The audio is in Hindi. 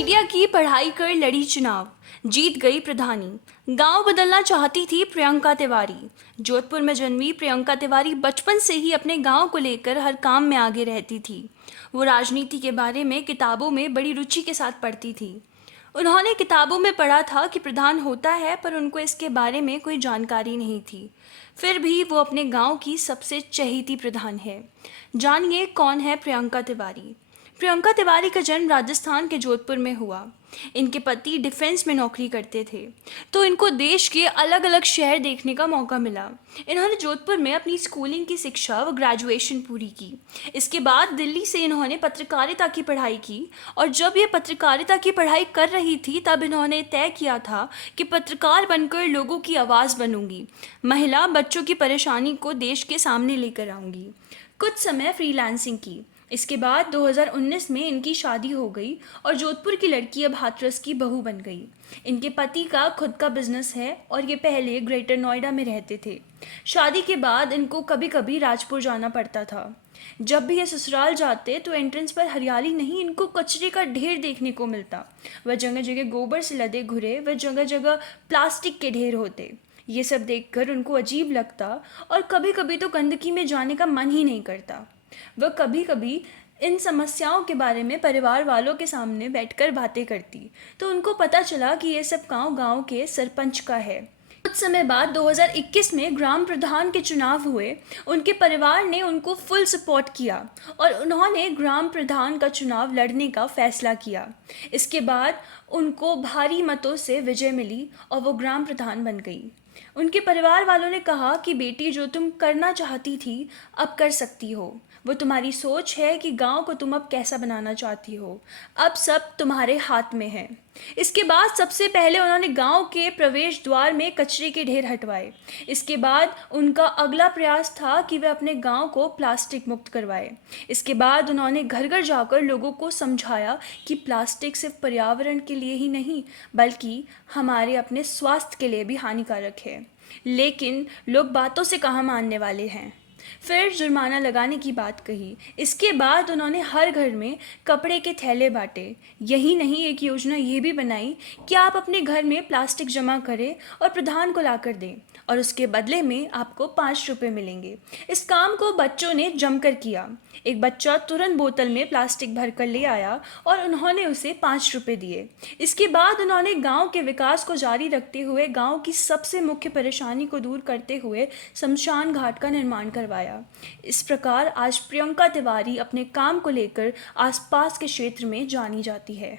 मीडिया की पढ़ाई कर लड़ी चुनाव, जीत गई प्रधानी। गांव बदलना चाहती थी प्रियंका तिवारी। जोधपुर में जन्मी प्रियंका तिवारी बचपन से ही अपने गांव को लेकर हर काम में आगे रहती थी। वो राजनीति के बारे में किताबों में बड़ी रुचि के साथ पढ़ती थी। उन्होंने किताबों में पढ़ा था कि प्रधान होता है, पर उनको इसके बारे में कोई जानकारी नहीं थी। फिर भी वो अपने गांव की सबसे चहेती प्रधान है। जानिए कौन है प्रियंका तिवारी। प्रियंका तिवारी का जन्म राजस्थान के जोधपुर में हुआ। इनके पति डिफेंस में नौकरी करते थे, तो इनको देश के अलग अलग शहर देखने का मौका मिला। इन्होंने जोधपुर में अपनी स्कूलिंग की शिक्षा व ग्रेजुएशन पूरी की। इसके बाद दिल्ली से इन्होंने पत्रकारिता की पढ़ाई की, और जब ये पत्रकारिता की पढ़ाई कर रही थी तब इन्होंने तय किया था कि पत्रकार बनकर लोगों की आवाज़ बनूंगी, महिला बच्चों की परेशानी को देश के सामने लेकर आऊंगी। कुछ समय फ्रीलांसिंग की। इसके बाद 2019 में इनकी शादी हो गई और जोधपुर की लड़की अब हाथरस की बहू बन गई। इनके पति का खुद का बिजनेस है और ये पहले ग्रेटर नोएडा में रहते थे। शादी के बाद इनको कभी कभी राजपुर जाना पड़ता था। जब भी ये ससुराल जाते तो एंट्रेंस पर हरियाली नहीं, इनको कचरे का ढेर देखने को मिलता। वह जगह जगह गोबर से लदे घुरे, वह जगह जगह प्लास्टिक के ढेर होते। ये सब देखकर उनको अजीब लगता और कभी कभी तो गंदगी में जाने का मन ही नहीं करता। वह कभी कभी इन समस्याओं के बारे में परिवार वालों के सामने बैठकर बातें करती, तो उनको पता चला कि ये सब गांव गांव के सरपंच का है। कुछ समय बाद 2021 में ग्राम प्रधान के चुनाव हुए। उनके परिवार ने उनको फुल सपोर्ट किया और उन्होंने ग्राम प्रधान का चुनाव लड़ने का फैसला किया। इसके बाद उनको भारी मतों से विजय मिली और वो ग्राम प्रधान बन गई। उनके परिवार वालों ने कहा कि बेटी, जो तुम करना चाहती थी अब कर सकती हो। वो तुम्हारी सोच है कि गांव को तुम अब कैसा बनाना चाहती हो। अब सब तुम्हारे हाथ में है। इसके बाद सबसे पहले उन्होंने गांव के प्रवेश द्वार में कचरे के ढेर हटवाए। इसके बाद उनका अगला प्रयास था कि वे अपने गांव को प्लास्टिक मुक्त करवाए। इसके बाद उन्होंने घर घर जाकर लोगों को समझाया कि प्लास्टिक सिर्फ पर्यावरण के लिए ही नहीं, बल्कि हमारे अपने स्वास्थ्य के लिए भी हानिकारक है। लेकिन लोग बातों से कहाँ मानने वाले हैं। फिर जुर्माना लगाने की बात कही। इसके बाद उन्होंने हर घर में कपड़े के थैले बांटे। यही नहीं, एक योजना ये भी बनाई कि आप अपने घर में प्लास्टिक जमा करें और प्रधान को लाकर दें, और उसके बदले में आपको 5 रुपये मिलेंगे। इस काम को बच्चों ने जमकर किया। एक बच्चा तुरंत बोतल में प्लास्टिक भर कर ले आया और उन्होंने उसे 5 रुपये दिए। इसके बाद उन्होंने गांव के विकास को जारी रखते हुए गांव की सबसे मुख्य परेशानी को दूर करते हुए शमशान घाट का निर्माण करवाया। इस प्रकार आज प्रियंका तिवारी अपने काम को लेकर आसपास के क्षेत्र में जानी जाती है।